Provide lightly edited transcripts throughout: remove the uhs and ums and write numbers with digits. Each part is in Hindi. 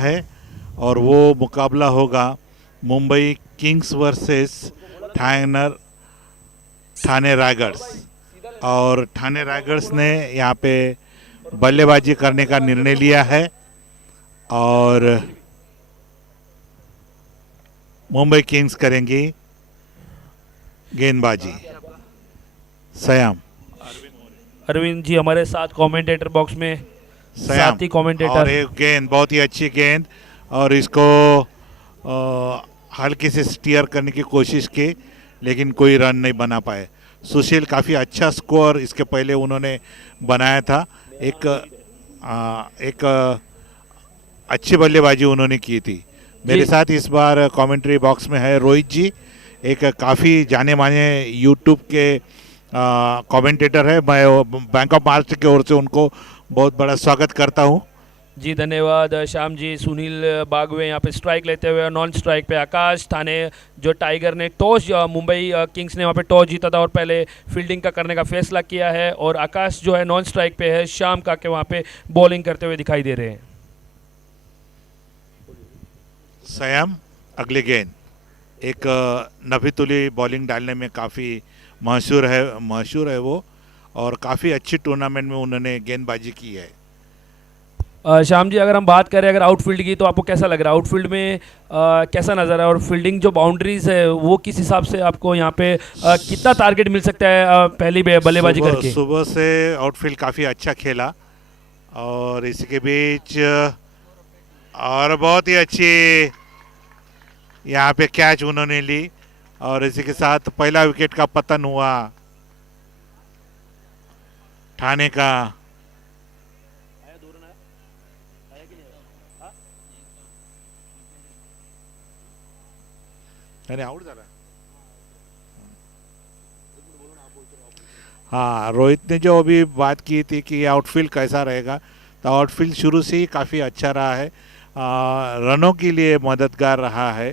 है और वो मुकाबला होगा मुंबई किंग्स वर्सेस ठाणर ठाणे राइडर्स। और ठाणे राइडर्स ने यहाँ पे बल्लेबाजी करने का निर्णय लिया है और मुंबई किंग्स करेंगी गेंदबाजी। सयाम अरविंद जी हमारे साथ कमेंटेटर बॉक्स में सयाम साथी कमेंटेटर। और एक गेंद, बहुत ही अच्छी गेंद, और इसको हल्के से स्टीयर करने की कोशिश की लेकिन कोई रन नहीं बना पाए। सुशील काफ़ी अच्छा स्कोर इसके पहले उन्होंने बनाया था। एक अच्छी बल्लेबाजी उन्होंने की थी। मेरे साथ इस बार कमेंट्री बॉक्स में है रोहित जी, एक काफ़ी जाने माने यूट्यूब के कमेंटेटर है। मैं बैंक ऑफ महाराष्ट्र की ओर से उनको बहुत बड़ा स्वागत करता हूँ। जी धन्यवाद श्याम जी। सुनील बागवे यहाँ पे स्ट्राइक लेते हुए, नॉन स्ट्राइक पे आकाश ठाणे जो टाइगर ने टॉस, मुंबई किंग्स ने वहाँ पे टॉस जीता था और पहले फील्डिंग का करने का फैसला किया है, और आकाश जो है नॉन स्ट्राइक पे है, श्याम का के वहाँ पे बॉलिंग करते हुए दिखाई दे रहे हैं। सयाम अगली गेंद, एक नफीतुली बॉलिंग डालने में काफ़ी मशहूर है वो, और काफ़ी अच्छी टूर्नामेंट में उन्होंने गेंदबाजी की है। श्याम जी अगर हम बात करें अगर आउटफील्ड की, तो आपको कैसा लग रहा है आउटफील्ड में कैसा नज़र है, और फील्डिंग जो बाउंड्रीज है वो किस हिसाब से आपको यहाँ पे कितना टारगेट मिल सकता है पहली बल्लेबाजी करके? सुबह से आउटफील्ड काफ़ी अच्छा खेला और इसके बीच और बहुत ही अच्छी यहाँ पे कैच उन्होंने ली, और इसी के साथ पहला विकेट का पतन हुआ ठाणे का। आउट झाला। हाँ, रोहित ने जो अभी बात की थी कि आउटफील्ड कैसा रहेगा, तो आउटफील्ड शुरू से ही काफ़ी अच्छा रहा है, रनों के लिए मददगार रहा है।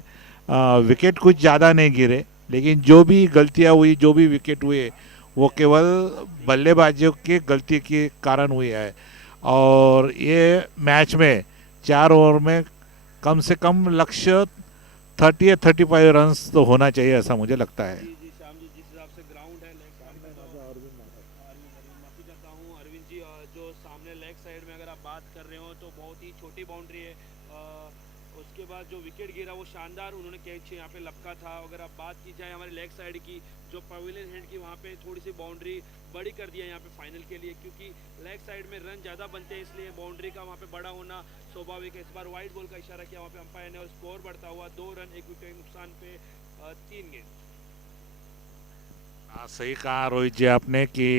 विकेट कुछ ज़्यादा नहीं गिरे, लेकिन जो भी गलतियाँ हुई, जो भी विकेट हुए, वो केवल बल्लेबाजों की गलती के कारण हुई है। और ये मैच में 4 ओवर में कम से कम लक्ष्य 30 या 35 रन्स तो होना चाहिए, ऐसा मुझे लगता है। जी श्याम जी, जिस हिसाब से ग्राउंड है लेग साइड में, माफी चाहता हूँ अरविंद जी, जो सामने लेग साइड में अगर आप बात कर रहे हो तो बहुत ही छोटी बाउंड्री है। उसके बाद जो विकेट गिरा वो शानदार उन्होंने कैच यहाँ पे लपका था। अगर आप बात की जाए हमारे लेग साइड की, जो पवेलियन हेड की, वहाँ पे थोड़ी सी बाउंड्री बड़ी कर दिया यहाँ पे फाइनल के लिए, क्योंकि लेग साइड में रन ज़्यादा बनते हैं, इसलिए बाउंड्री का वहाँ पे बड़ा होना स्वाभाविक है। इस बार वाइड बॉल का इशारा किया वहाँ पे अंपायर ने, और स्कोर बढ़ता हुआ 2 रन 1 विकेट नुकसान पे 3 गेंद। सही कहा रोहित जी आपने कि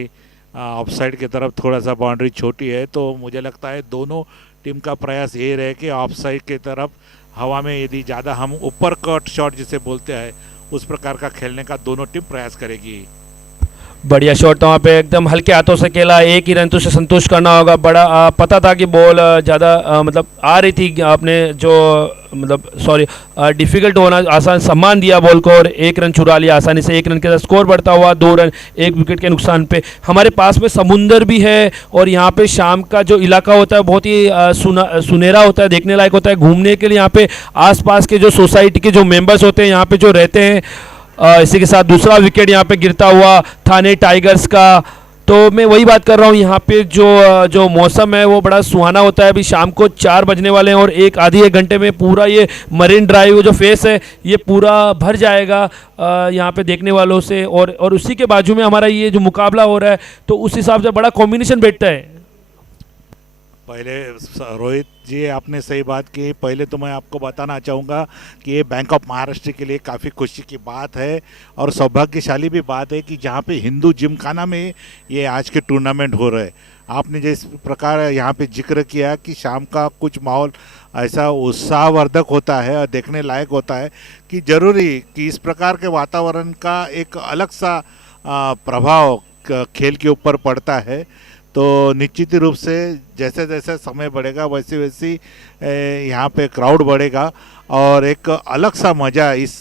ऑफसाइड की तरफ थोड़ा सा बाउंड्री छोटी है, तो मुझे लगता है दोनों टीम का प्रयास ये रहे कि ऑफसाइड की तरफ हवा में यदि ज़्यादा हम ऊपर कट शॉट जिसे बोलते हैं उस प्रकार का खेलने का दोनों टीम प्रयास करेगी। बढ़िया शॉट था वहाँ पे, एकदम हल्के हाथों से खेला, एक ही रन तो उसे संतुष्ट करना होगा। बड़ा पता था कि बॉल ज़्यादा मतलब आ रही थी, आपने जो मतलब सॉरी डिफ़िकल्ट होना, आसान सम्मान दिया बॉल को और 1 रन चुरा लिया आसानी से। 1 रन के साथ स्कोर बढ़ता हुआ 2 रन 1 विकेट के नुकसान पे। हमारे पास में समुंदर भी है, और यहाँ पे शाम का जो इलाका होता है बहुत ही सुनहरा होता है, देखने लायक होता है। घूमने के लिए यहाँ पे आसपास के जो सोसाइटी के जो मेंबर्स होते हैं यहाँ पे जो रहते हैं। इसी के साथ दूसरा विकेट यहाँ पे गिरता हुआ ठाणे टाइगर्स का। तो मैं वही बात कर रहा हूँ, यहाँ पे जो मौसम है वो बड़ा सुहाना होता है। अभी शाम को 4 बजने वाले हैं और आधे एक घंटे में पूरा ये मरीन ड्राइव जो फेस है ये पूरा भर जाएगा यहाँ पे देखने वालों से, और उसी के बाजू में हमारा ये जो मुकाबला हो रहा है, तो उस हिसाब से बड़ा कॉम्बिनेशन बैठता है। पहले रोहित जी आपने सही बात की। पहले तो मैं आपको बताना चाहूँगा कि ये बैंक ऑफ महाराष्ट्र के लिए काफ़ी खुशी की बात है और सौभाग्यशाली भी बात है कि जहाँ पे हिंदू जिमखाना में ये आज के टूर्नामेंट हो रहे हैं। आपने जिस प्रकार यहाँ पे जिक्र किया कि शाम का कुछ माहौल ऐसा उत्साहवर्धक होता है और देखने लायक होता है कि ज़रूरी कि इस प्रकार के वातावरण का एक अलग सा प्रभाव खेल के ऊपर पड़ता है। तो निश्चित रूप से जैसे जैसे समय बढ़ेगा वैसे वैसे यहाँ पे क्राउड बढ़ेगा और एक अलग सा मज़ा इस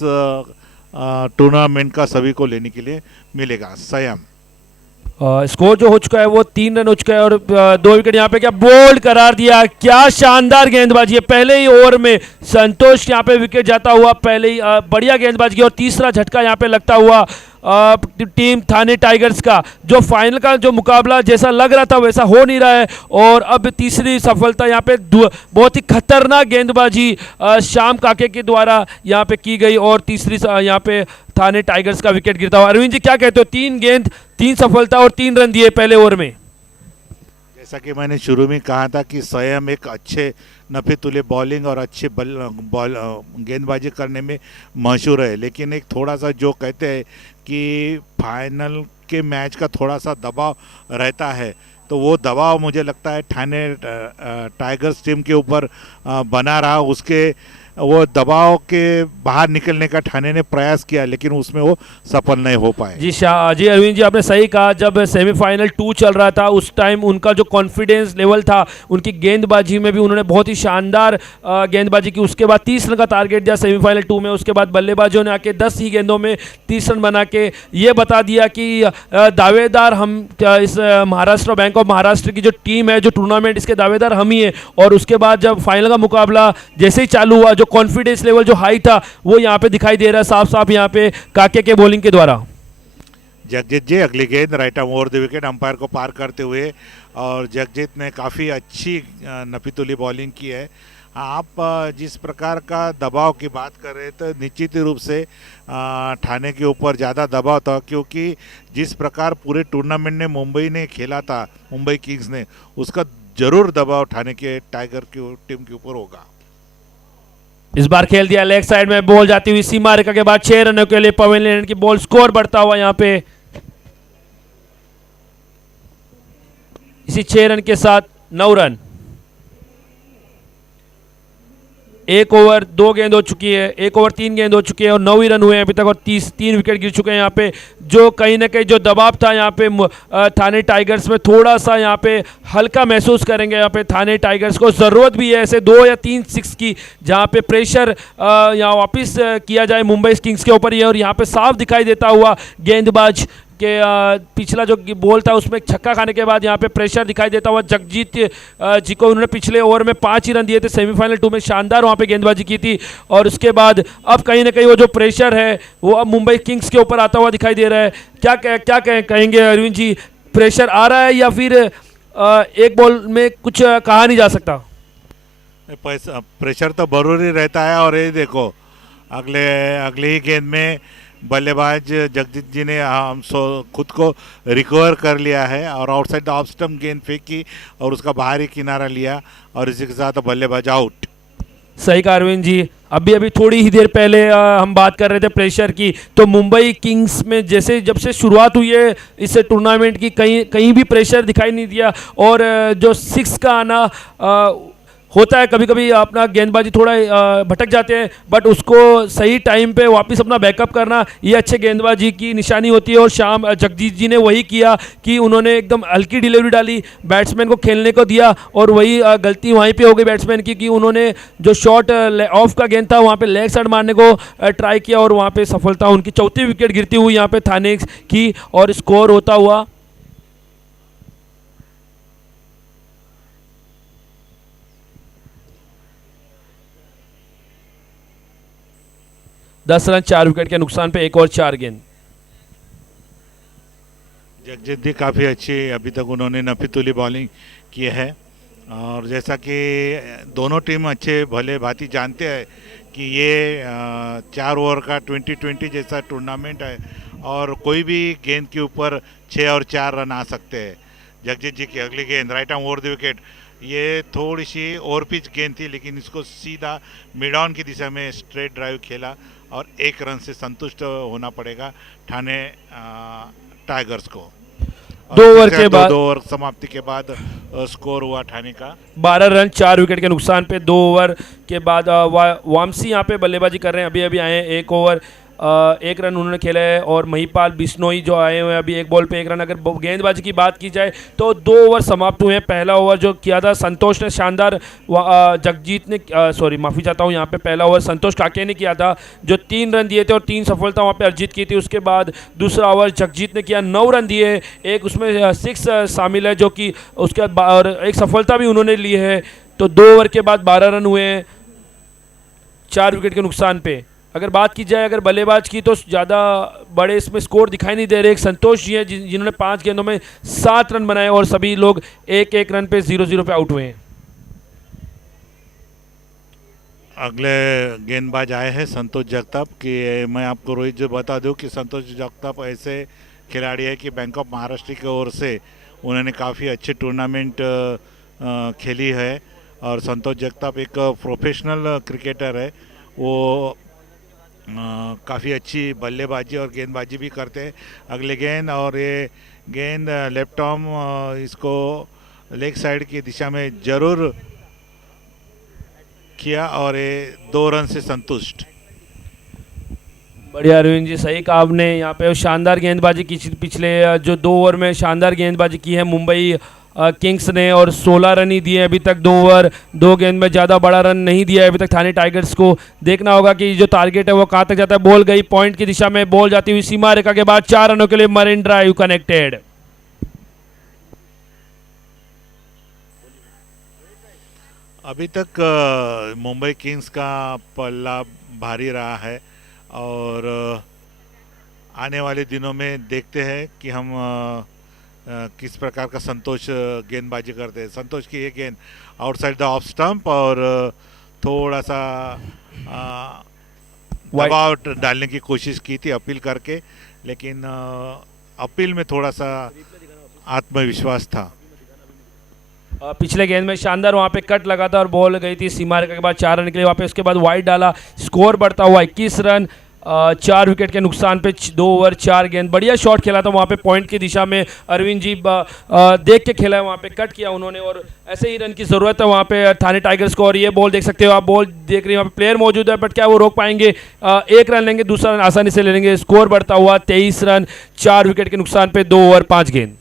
टूर्नामेंट का सभी को लेने के लिए मिलेगा। सयाम स्कोर जो हो चुका है वो 3 रन हो चुका है और 2 विकेट यहाँ पे क्या बोल्ड करार दिया, क्या शानदार गेंदबाजी है। पहले ही ओवर में संतोष यहाँ पे विकेट जाता हुआ, पहले ही बढ़िया गेंदबाजी की और तीसरा झटका यहाँ पे लगता हुआ टीम थाने टाइगर्स का। जो फाइनल का जो मुकाबला जैसा लग रहा था वैसा हो नहीं रहा है और अब तीसरी सफलता यहाँ पे बहुत ही खतरनाक गेंदबाजी श्याम काके के द्वारा यहाँ पे की गई और तीसरी यहाँ पे थाने टाइगर्स का विकेट गिरता हुआ। अरविंद जी क्या कहते हो, 3 गेंद 3 सफलता और 3 रन दिए पहले ओवर में। जैसा कि मैंने शुरू में कहा था कि स्वयं एक अच्छे नफे तुले बॉलिंग और अच्छे गेंदबाजी करने में मशहूर है, लेकिन एक थोड़ा सा जो कहते हैं कि फाइनल के मैच का थोड़ा सा दबाव रहता है, तो वो दबाव मुझे लगता है ठाणे टाइगर्स टीम के ऊपर बना रहा। उसके वो दबाव के बाहर निकलने का ठाणे ने प्रयास किया, लेकिन उसमें वो सफल नहीं हो पाए। जी अरविंद जी आपने सही कहा, जब सेमीफाइनल 2 चल रहा था उस टाइम उनका जो कॉन्फिडेंस लेवल था, उनकी गेंदबाजी में भी उन्होंने बहुत ही शानदार गेंदबाजी की। उसके बाद 30 रन का टारगेट दिया सेमीफाइनल 2 में। उसके बाद बल्लेबाजों ने आके 10 ही गेंदों में 30 रन बना के ये बता दिया कि दावेदार हम इस महाराष्ट्र बैंक ऑफ महाराष्ट्र की जो टीम है, जो टूर्नामेंट, इसके दावेदार हम ही हैं। और उसके बाद जब फाइनल का मुकाबला जैसे ही चालू हुआ, जो कॉन्फिडेंस लेवल जो हाई था वो यहाँ पे दिखाई दे रहा है साफ साफ यहाँ पे काके के बॉलिंग के द्वारा। जगजीत जी अगली गेंद right arm over the wicket umpire को पार करते हुए, और जगजीत ने काफ़ी अच्छी नफीतुली बॉलिंग की है। आप जिस प्रकार का दबाव की बात कर रहे थे, निश्चित रूप से ठाणे के ऊपर ज़्यादा दबाव था, क्योंकि जिस प्रकार पूरे टूर्नामेंट ने मुंबई ने खेला था, मुंबई किंग्स ने, उसका जरूर दबाव ठाणे के टाइगर की टीम के ऊपर होगा। इस बार खेल दिया लेग साइड में, बॉल जाती हुई सीमा रेखा के बाद 6 रनों के लिए पवन लेन की बॉल, स्कोर बढ़ता हुआ यहाँ पे। इसी 6 रन के साथ 9 रन। 1 ओवर 2 गेंद हो चुकी है, 1 ओवर 3 गेंद हो चुकी है और 9 ही रन हुए हैं अभी तक और 3 विकेट गिर चुके हैं यहाँ पे। जो कहीं ना कहीं जो दबाव था यहाँ पे थाने टाइगर्स में, थोड़ा सा यहाँ पे हल्का महसूस करेंगे यहाँ पे थाने टाइगर्स को। ज़रूरत भी है ऐसे 2 या 3 6 की, जहाँ पे प्रेशर यहाँ वापस किया जाए मुंबई किंग्स के ऊपर ही। और यहाँ पे साफ दिखाई देता हुआ गेंदबाज के पिछला जो बॉल था उसमें छक्का खाने के बाद यहाँ पे प्रेशर दिखाई देता हुआ जगजीत जी को। उन्होंने पिछले ओवर में 5 ही रन दिए थे, सेमीफाइनल 2 में शानदार वहाँ पे गेंदबाजी की थी। और उसके बाद अब कहीं ना कहीं वो जो प्रेशर है वो अब मुंबई किंग्स के ऊपर आता हुआ दिखाई दे रहा है। क्या कहेंगे अरविंद जी, प्रेशर आ रहा है या फिर एक बॉल में कुछ कहा नहीं जा सकता? प्रेशर तो जरूरी रहता है, और ये देखो अगले ही गेंद में बल्लेबाज जगजीत जी ने खुद को रिकवर कर लिया है और आउटसाइड द ऑफ स्टंप गेंद फेंकी और उसका बाहरी किनारा लिया, और इसी के साथ बल्लेबाज आउट। सही कहा अरविंद जी। अभी थोड़ी ही देर पहले हम बात कर रहे थे प्रेशर की, तो मुंबई किंग्स में जब से शुरुआत हुई है इस टूर्नामेंट की, कहीं भी प्रेशर दिखाई नहीं दिया। और जो 6 का आना होता है, कभी कभी अपना गेंदबाजी थोड़ा भटक जाते हैं, बट उसको सही टाइम पे वापस अपना बैकअप करना ये अच्छे गेंदबाजी की निशानी होती है। और शाम जगजीत जी ने वही किया कि उन्होंने एकदम हल्की डिलीवरी डाली, बैट्समैन को खेलने को दिया, और वही गलती वहीं पे हो गई बैट्समैन की कि उन्होंने जो शॉट ऑफ का गेंद था वहाँ पे लेग साइड मारने को ट्राई किया और वहाँ पे सफलता उनकी। 4थी विकेट गिरती हुई यहाँ पे थाने की, और स्कोर होता हुआ 10 रन 4 विकेट के नुकसान पे 1 और 4 गेंद। जगजीत जी काफ़ी अच्छी अभी तक उन्होंने नफीतुली बॉलिंग की है, और जैसा कि दोनों टीम अच्छे भले भांति जानते हैं कि ये 4 ओवर का 2020 जैसा टूर्नामेंट है और कोई भी गेंद के ऊपर 6 और 4 रन आ सकते हैं। जगजीत जी की अगली गेंद right arm over the wicket, ये थोड़ी सी ओवर पिच गेंद थी, लेकिन इसको सीधा मिड ऑन की दिशा में स्ट्रेट ड्राइव खेला और 1 रन से संतुष्ट होना पड़ेगा ठाणे टाइगर्स को। 2 ओवर के बाद, 2 ओवर समाप्ति के बाद स्कोर हुआ ठाणे का 12 रन 4 विकेट के नुकसान पे। 2 ओवर के बाद वामसी यहाँ पे बल्लेबाजी कर रहे हैं, अभी आए हैं। 1 ओवर 1 रन उन्होंने खेला है। और महिपाल बिश्नोई जो आए हुए हैं अभी 1 बॉल पे 1 रन। अगर गेंदबाजी की बात की जाए तो 2 ओवर समाप्त हुए हैं। पहला ओवर जो किया था संतोष ने शानदार, जगजीत ने सॉरी माफ़ी चाहता हूँ, यहाँ पे पहला ओवर संतोष काके ने किया था जो 3 रन दिए थे और 3 सफलता वहाँ पे अर्जित की थी। उसके बाद दूसरा ओवर जगजीत ने किया, 9 रन दिए, एक उसमें 6 शामिल है जो कि उसके बाद और एक सफलता भी उन्होंने ली है। तो 2 ओवर के बाद 12 रन हुए हैं 4 विकेट के नुकसान पे। अगर बात की जाए अगर बल्लेबाज की तो ज़्यादा बड़े इसमें स्कोर दिखाई नहीं दे रहे। एक संतोष जी हैं जिन्होंने 5 गेंदों में 7 रन बनाए और सभी लोग 1-1 रन पे 0-0 पे आउट हुए हैं। अगले गेंदबाज आए हैं संतोष जगताप कि मैं आपको रोहित जी बता दूं कि संतोष जगताप ऐसे खिलाड़ी है कि बैंक ऑफ महाराष्ट्र की ओर से उन्होंने काफ़ी अच्छे टूर्नामेंट खेली है। और संतोष जगताप एक प्रोफेशनल क्रिकेटर है। वो काफ़ी अच्छी बल्लेबाजी और गेंदबाजी भी करते हैं। अगले गेंद और ये गेंद लेफ्ट आर्म इसको लेग साइड की दिशा में जरूर किया और ये 2 रन से संतुष्ट। बढ़िया अरविंद जी, सही कहा आपने। यहाँ पे शानदार गेंदबाजी की पिछले जो 2 ओवर में शानदार गेंदबाजी की है मुंबई किंग्स ने और 16 रन ही दिए अभी तक 2 ओवर 2 गेंद में। ज़्यादा बड़ा रन नहीं दिया है अभी तक थाने टाइगर्स को। देखना होगा कि जो टारगेट है वो कहाँ तक जाता है। बॉल गई पॉइंट की दिशा में, बॉल जाती हुई सीमा रेखा के बाद 4 रनों के लिए मरीन ड्राइव कनेक्टेड। अभी तक मुंबई किंग्स का पल्ला भारी रहा है और आने वाले दिनों में देखते हैं कि हम किस प्रकार का संतोष गेंदबाजी करते हैं। संतोष की ये गेंद आउटसाइड द ऑफ स्टंप और थोड़ा सा दबाव डालने की कोशिश की थी अपील करके, लेकिन अपील में थोड़ा सा आत्मविश्वास था। पिछले गेंद में शानदार वहाँ पे कट लगा था और बॉल गई थी सीमा रेखा के बाद 4 रन के लिए वहाँ पे। उसके बाद वाइड डाला, स्कोर बढ़ता हुआ 21 रन 4 विकेट के नुकसान पे 2 ओवर 4 गेंद। बढ़िया शॉट खेला था वहाँ पे पॉइंट की दिशा में। अरविंद जी देख के खेला है वहाँ पे, कट किया उन्होंने और ऐसे ही रन की ज़रूरत है वहाँ पे थाने टाइगर्स को। और ये बॉल देख सकते हो आप, बॉल देख रही हैं वहाँ पे प्लेयर मौजूद है बट क्या वो रोक पाएंगे। 1 रन लेंगे, दूसरा रन आसानी से ले लेंगे। स्कोर बढ़ता हुआ 23 रन 4 विकेट के नुकसान पे 2 ओवर 5 गेंद।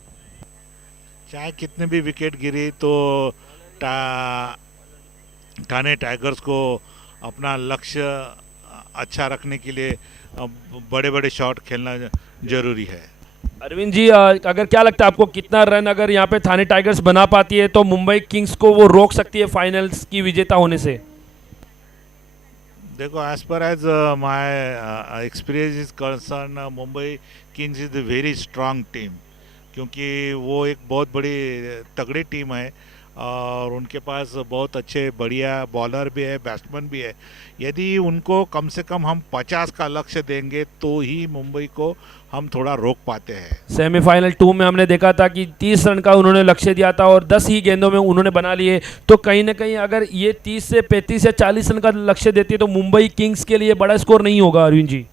चाहे कितने भी विकेट गिरी तो ठाणे टाइगर्स को अपना लक्ष्य अच्छा रखने के लिए बड़े बड़े शॉट खेलना जरूरी है। अरविंद जी अगर क्या लगता है आपको कितना रन अगर यहाँ पे थाने टाइगर्स बना पाती है तो मुंबई किंग्स को वो रोक सकती है फाइनल्स की विजेता होने से? देखो, as per as my experience is concern, Mumbai kings is the very strong team, क्योंकि वो एक बहुत बड़ी तगड़ी टीम है और उनके पास बहुत अच्छे बढ़िया बॉलर भी है, बैट्समैन भी है। यदि उनको कम से कम हम 50 का लक्ष्य देंगे तो ही मुंबई को हम थोड़ा रोक पाते हैं। सेमीफाइनल 2 में हमने देखा था कि 30 रन का उन्होंने लक्ष्य दिया था और 10 ही गेंदों में उन्होंने बना लिए। तो कहीं ना कहीं अगर ये 30 से 35 या 40 रन का लक्ष्य देती है तो मुंबई किंग्स के लिए बड़ा स्कोर नहीं होगा। अरविंद जी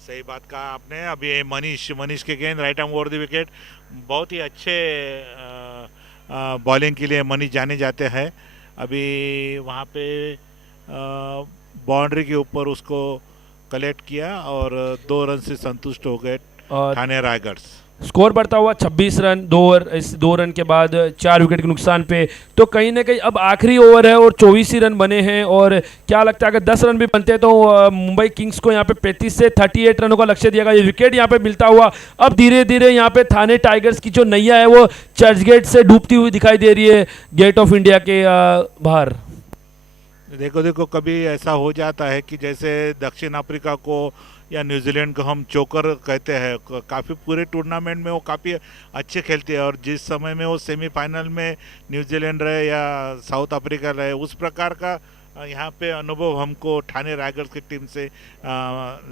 सही बात कहा आपने। अभी ये मनीष के गेंद right arm over the wicket, बहुत ही अच्छे बॉलिंग के लिए मनीष जाने जाते हैं। अभी वहाँ पे बाउंड्री के ऊपर उसको कलेक्ट किया और 2 रन से संतुष्ट हो गए ठाणे टाइगर्स। स्कोर बढ़ता हुआ 26 रन 2 ओवर, इस 2 रन के बाद 4 विकेट के नुकसान पे। तो कहीं ना कहीं अब आखिरी ओवर है और 24 ही रन बने हैं और क्या लगता है अगर 10 रन भी बनते हैं तो मुंबई किंग्स को यहाँ पे 35 से 38 रनों का लक्ष्य दिया गया। ये विकेट यहाँ पे मिलता हुआ अब धीरे धीरे यहाँ पे थाने टाइगर्स की जो नैया है वो चर्चगेट से डूबती हुई दिखाई दे रही है गेट ऑफ इंडिया के बाहर। देखो कभी ऐसा हो जाता है कि जैसे दक्षिण अफ्रीका को या न्यूजीलैंड को हम चोकर कहते हैं, काफ़ी पूरे टूर्नामेंट में वो काफ़ी अच्छे खेलते हैं और जिस समय में वो सेमीफाइनल में न्यूजीलैंड रहे या साउथ अफ्रीका रहे, उस प्रकार का यहाँ पे अनुभव हमको ठाणे टाइगर्स की टीम से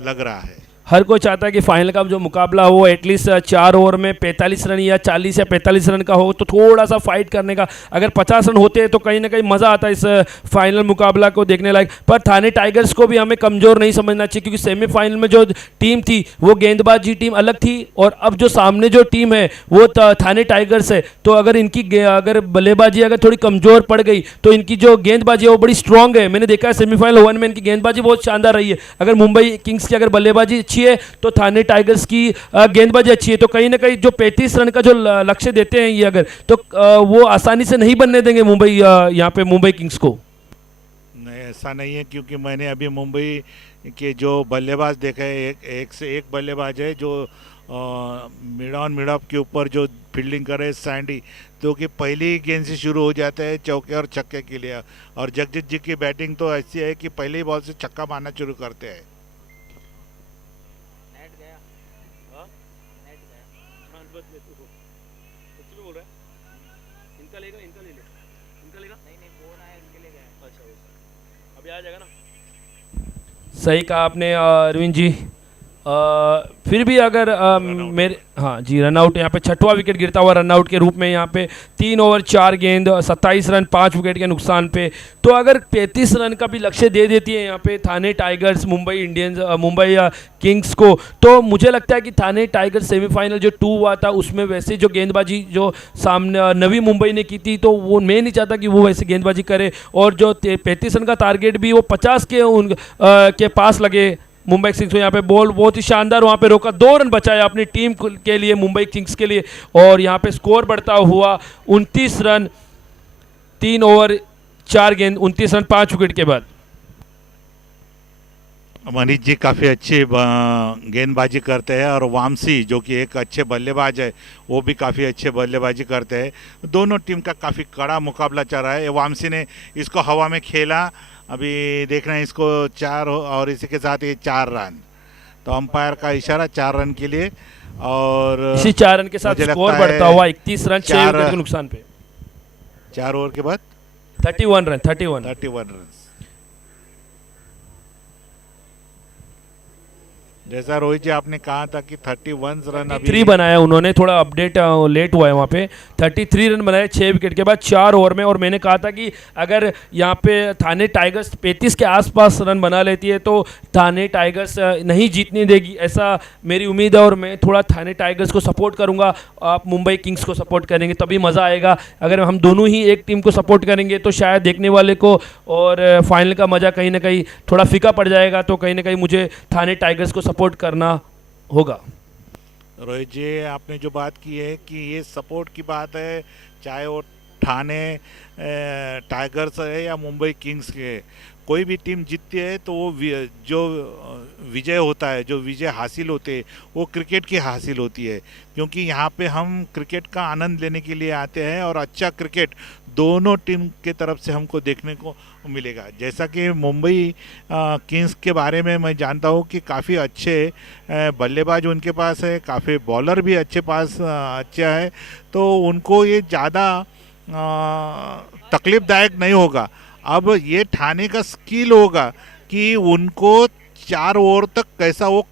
लग रहा है। हर कोई चाहता है कि फाइनल का जो मुकाबला हो एटलीस्ट 4 ओवर में 45 रन या 40 या 45 रन का हो, तो थोड़ा सा फाइट करने का, अगर 50 रन होते तो कहीं ना कहीं मज़ा आता है इस फाइनल मुकाबला को देखने लायक। पर थाने टाइगर्स को भी हमें कमज़ोर नहीं समझना चाहिए, क्योंकि सेमीफाइनल में जो टीम थी वो गेंदबाजी टीम अलग थी, और अब जो सामने जो टीम है वो थाने टाइगर्स है। तो अगर इनकी अगर बल्लेबाजी अगर थोड़ी कमज़ोर पड़ गई तो इनकी जो गेंदबाजी है वो बड़ी स्ट्रांग है। मैंने देखा है सेमीफाइनल 1 में इनकी गेंदबाजी बहुत शानदार रही है। अगर मुंबई किंग्स की अगर बल्लेबाजी अच्छी है तो थाने टाइगर्स की गेंदबाजी अच्छी है। तो कहीं ना कहीं जो 35 रन का जो लक्ष्य देते हैं ये अगर, तो वो आसानी से नहीं बनने देंगे मुंबई यहाँ पे मुंबई किंग्स को। नहीं, ऐसा नहीं है, क्योंकि मैंने अभी मुंबई के जो बल्लेबाज देखे हैं, एक से एक बल्लेबाज है जो मिड ऑन मिड ऑफ के ऊपर जो फील्डिंग करे सैंडी, तो कि पहली गेंद से शुरू हो जाते हैं चौके और छक्के के लिए। और जगजीत जी की बैटिंग तो ऐसी है कि पहले ही बॉल से छक्का मारना शुरू करते हैं। सही कहा आपने अरविंद जी। फिर भी अगर मेरे, हाँ जी, रनआउट यहाँ पे 6वां विकेट गिरता हुआ रनआउट के रूप में यहाँ पे 3 ओवर 4 गेंद 27 रन 5 विकेट के नुकसान पे। तो अगर 35 रन का भी लक्ष्य दे देती है यहाँ पे Thane tigers Mumbai Indians Mumbai kings को, तो मुझे लगता है कि थाने टाइगर्स सेमीफाइनल जो 2 हुआ था उसमें वैसे जो गेंदबाजी जो सामने नवी मुंबई ने की थी, तो वो मैं नहीं चाहता कि वो वैसे गेंदबाजी करे। और जो 35 रन का टारगेट भी वो 50 के पास लगे मुंबई किंग्स को। यहाँ पे बॉल बहुत ही शानदार वहाँ पे रोका, 2 रन बचाया अपनी टीम के लिए मुंबई किंग्स के लिए, और यहाँ पे स्कोर बढ़ता हुआ 29 रन 3 ओवर 4 गेंद 29 रन 5 विकेट के बाद। मनीष जी काफ़ी अच्छी गेंदबाजी करते हैं, और वामसी जो कि एक अच्छे बल्लेबाज है वो भी काफ़ी अच्छे बल्लेबाजी करते हैं। दोनों टीम का काफ़ी कड़ा मुकाबला चल रहा है। वामसी ने इसको हवा में खेला, अभी देख रहे हैं इसको 4, और इसी के साथ ये 4 रन, तो अंपायर का इशारा 4 रन के लिए। और इसी 4 रन के साथ स्कोर बढ़ता हुआ 31 रन 6 विकेट के नुकसान पे। 4 ओवर के बाद 31 रन। रन। जैसा रोहित जी आपने कहा था कि 31 रन अभी 3 बनाया उन्होंने, थोड़ा अपडेट लेट हुआ है वहाँ पे। 33 रन बनाए 6 विकेट के बाद 4 ओवर में। और मैंने कहा था कि अगर यहाँ पे थाने टाइगर्स 35 के आसपास रन बना लेती है तो थाने टाइगर्स नहीं जीतने देगी, ऐसा मेरी उम्मीद है। और मैं थोड़ा थाने टाइगर्स को सपोर्ट करूँगा, आप मुंबई किंग्स को सपोर्ट करेंगे तभी मज़ा आएगा। अगर हम दोनों ही एक टीम को सपोर्ट करेंगे तो शायद देखने वाले को और फाइनल का मज़ा कहीं ना कहीं थोड़ा फीका पड़ जाएगा। तो कहीं ना कहीं मुझे थाने टाइगर्स को सपोर्ट करना होगा। रोहित जी आपने जो बात की है कि ये सपोर्ट की बात है, चाहे वो ठाणे टाइगर्स है या मुंबई किंग्स के, कोई भी टीम जीतती है तो वो जो विजय होता है, जो विजय हासिल होते हैं वो क्रिकेट की हासिल होती है। क्योंकि यहाँ पे हम क्रिकेट का आनंद लेने के लिए आते हैं, और अच्छा क्रिकेट दोनों टीम के तरफ से हमको देखने को मिलेगा। जैसा कि मुंबई किंग्स के बारे में मैं जानता हूँ कि काफ़ी अच्छे बल्लेबाज उनके पास है, काफ़ी बॉलर भी अच्छा है, तो उनको ये ज़्यादा तकलीफ़दायक नहीं होगा। अब ये ठाणे का स्किल होगा कि उनको 4 ओवर तक कैसा वो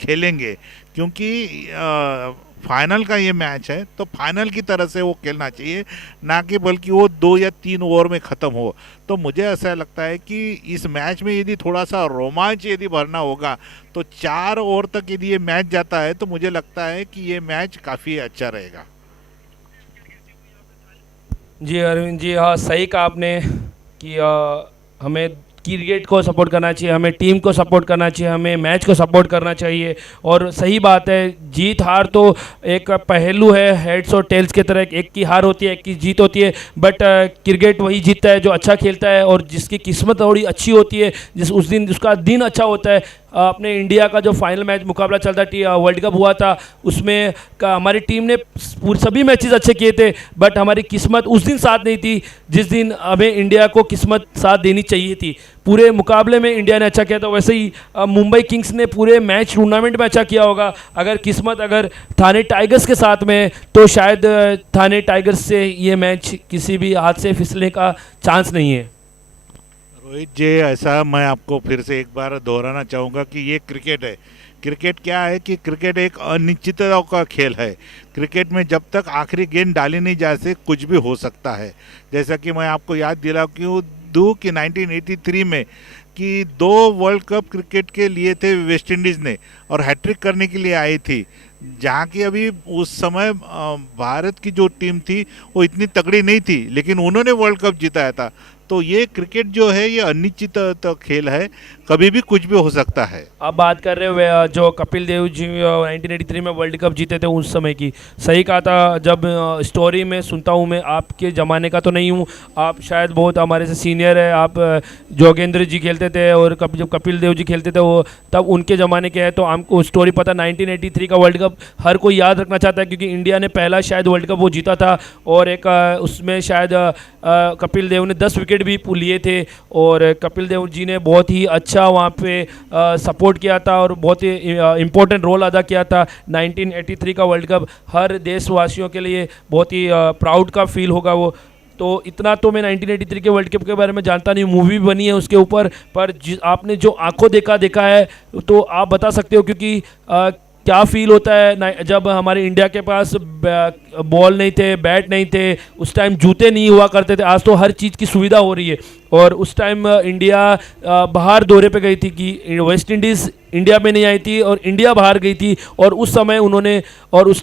खेलेंगे, क्योंकि फाइनल का ये मैच है, तो फाइनल की तरह से वो खेलना चाहिए, ना कि बल्कि वो 2 या 3 ओवर में ख़त्म हो। तो मुझे ऐसा लगता है कि इस मैच में यदि थोड़ा सा रोमांच यदि भरना होगा तो 4 ओवर तक यदि ये मैच जाता है तो मुझे लगता है कि ये मैच काफ़ी अच्छा रहेगा। जी अरविंद जी, हाँ सही कहा आपने कि हमें क्रिकेट को सपोर्ट करना चाहिए, हमें टीम को सपोर्ट करना चाहिए, हमें मैच को सपोर्ट करना चाहिए। और सही बात है, जीत हार तो एक पहलू है, हेड्स और टेल्स की तरह, एक की हार होती है एक की जीत होती है। बट क्रिकेट वही जीतता है जो अच्छा खेलता है, और जिसकी किस्मत थोड़ी अच्छी होती है, उस दिन उसका दिन अच्छा होता है। अपने इंडिया का जो फाइनल मैच मुकाबला चलता वर्ल्ड कप हुआ था, उसमें हमारी टीम ने सभी मैचेस अच्छे किए थे, बट हमारी किस्मत उस दिन साथ नहीं थी जिस दिन हमें इंडिया को किस्मत साथ देनी चाहिए थी। पूरे मुकाबले में इंडिया ने अच्छा किया था, वैसे ही मुंबई किंग्स ने पूरे मैच टूर्नामेंट में अच्छा किया होगा। अगर किस्मत अगर थाने टाइगर्स के साथ में है तो शायद थाने टाइगर्स से ये मैच किसी भी हाथ से फिसलने का चांस नहीं है। रोहित जी ऐसा मैं आपको फिर से एक बार दोहराना चाहूँगा कि ये क्रिकेट है, क्रिकेट क्या है कि क्रिकेट एक अनिश्चितता का खेल है। क्रिकेट में जब तक आखिरी गेंद डाली नहीं जा से कुछ भी हो सकता है। जैसा कि मैं आपको याद दिला क्यों दूँ कि 1983 में कि 2 वर्ल्ड कप क्रिकेट के लिए थे वेस्ट इंडीज़ ने और हैट्रिक करने के लिए आई थी, जहाँ की अभी उस समय भारत की जो टीम थी वो इतनी तगड़ी नहीं थी, लेकिन उन्होंने वर्ल्ड कप जिताया था। तो ये क्रिकेट जो है ये अनिश्चित तो खेल है, कभी भी कुछ भी हो सकता है। आप बात कर रहे हुए जो कपिल देव जी 1983 में वर्ल्ड कप जीते थे उस समय की, सही कहा था। जब स्टोरी में सुनता हूँ, मैं आपके ज़माने का तो नहीं हूँ, आप शायद बहुत हमारे से सीनियर है। आप जोगेंद्र जी खेलते थे और जब कपिल देव जी खेलते थे वो तब उनके ज़माने के हैं, तो हमको स्टोरी पता। 1983 का वर्ल्ड कप हर कोई याद रखना चाहता है क्योंकि इंडिया ने पहला शायद वर्ल्ड कप वो जीता था और एक उसमें शायद कपिल देव ने 10 विकेट भी लिए थे और कपिल देव जी ने बहुत ही अच्छा वहाँ पे सपोर्ट किया था और बहुत ही इम्पोर्टेंट रोल अदा किया था। 1983 का वर्ल्ड कप हर देशवासियों के लिए बहुत ही प्राउड का फील होगा वो। तो इतना तो मैं 1983 के वर्ल्ड कप के बारे में जानता नहीं, मूवी भी बनी है उसके ऊपर, पर आपने जो आंखों देखा है तो आप बता सकते हो क्योंकि क्या फील होता है जब हमारे इंडिया के पास बॉल नहीं थे, बैट नहीं थे, उस टाइम जूते नहीं हुआ करते थे। आज तो हर चीज़ की सुविधा हो रही है और उस टाइम इंडिया बाहर दौरे पे गई थी कि वेस्ट इंडीज़ इंडिया में नहीं आई थी और इंडिया बाहर गई थी और उस समय उन्होंने और उस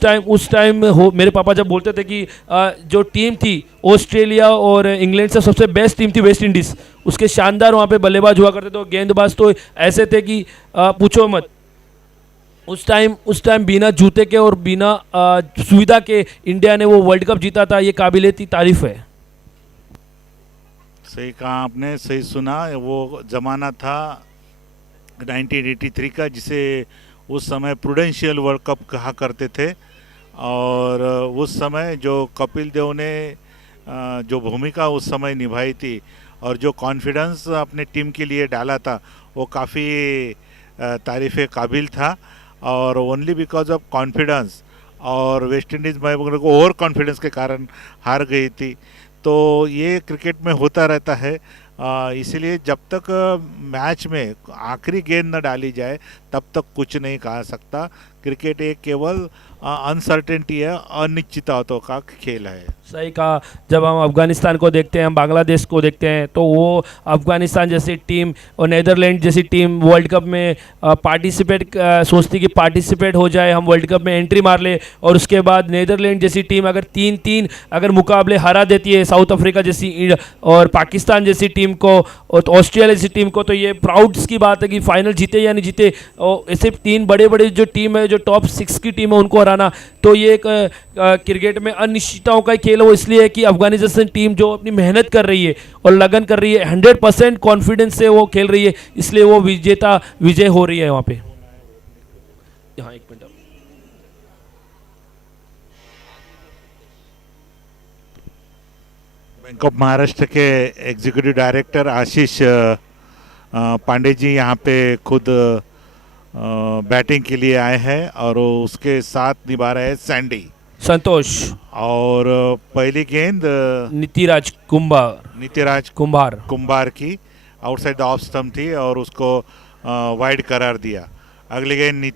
टाइम मेरे पापा जब बोलते थे कि जो टीम थी ऑस्ट्रेलिया और इंग्लैंड से सबसे बेस्ट टीम थी वेस्ट इंडीज़, उसके शानदार वहाँ पे बल्लेबाज हुआ करते थे और गेंदबाज तो ऐसे थे कि पूछो मत। उस टाइम बिना जूते के और बिना सुविधा के इंडिया ने वो वर्ल्ड कप जीता था, ये काबिले तारीफ है। सही कहा आपने, सही सुना। वो ज़माना था 1983 का, जिसे उस समय प्रूडेंशियल वर्ल्ड कप कहा करते थे। और उस समय जो कपिल देव ने जो भूमिका उस समय निभाई थी और जो कॉन्फिडेंस अपने टीम के लिए डाला था वो काफ़ी तारीफ़ काबिल था। और ओनली बिकॉज ऑफ कॉन्फिडेंस और वेस्ट इंडीज़ में ओवर कॉन्फिडेंस के कारण हार गई थी। तो ये क्रिकेट में होता रहता है, इसीलिए जब तक मैच में आखिरी गेंद न डाली जाए तब तक कुछ नहीं कहा सकता। क्रिकेट एक केवल अनसर्टेनिटी है, अनिश्चितताओं का खेल है। सही कहा। जब हम अफ़गानिस्तान को देखते हैं, हम बांग्लादेश को देखते हैं, तो वो अफ़गानिस्तान जैसी टीम और नीदरलैंड जैसी टीम वर्ल्ड कप में पार्टिसिपेट सोचती कि पार्टिसिपेट हो जाए, हम वर्ल्ड कप में एंट्री मार ले। और उसके बाद नीदरलैंड जैसी टीम अगर 3-3 अगर मुकाबले हरा देती है साउथ अफ्रीका जैसी और पाकिस्तान जैसी टीम को और ऑस्ट्रेलिया जैसी टीम को, तो ये प्राउड की बात है कि फाइनल जीते या नहीं जीते। और ऐसे 3 बड़े बड़े जो टीम है, जो टॉप 6 की टीम है, उनको हराना, तो ये एक क्रिकेट में अनिश्चितताओं का खेल है। वो इसलिए है कि अफगानिस्तान टीम जो अपनी मेहनत कर रही है और लगन कर रही है, 100% कॉन्फिडेंस से वो खेल रही है, इसलिए वो विजय हो रही है वहाँ पे। यहाँ 1 मिनट। बैंक ऑफ महाराष्ट्र के एग्जीक्यूटिव डायरेक्टर आशीष पांडे जी यहाँ पे खुद बैटिंग के लिए आए हैं और उसके साथ निभा रहे हैं सैंडी संतोष और पहली गेंद नीतिराज कुंभार की आउटसाइड द ऑफ स्टंप थी और उसको वाइड करार दिया। अगली गेंद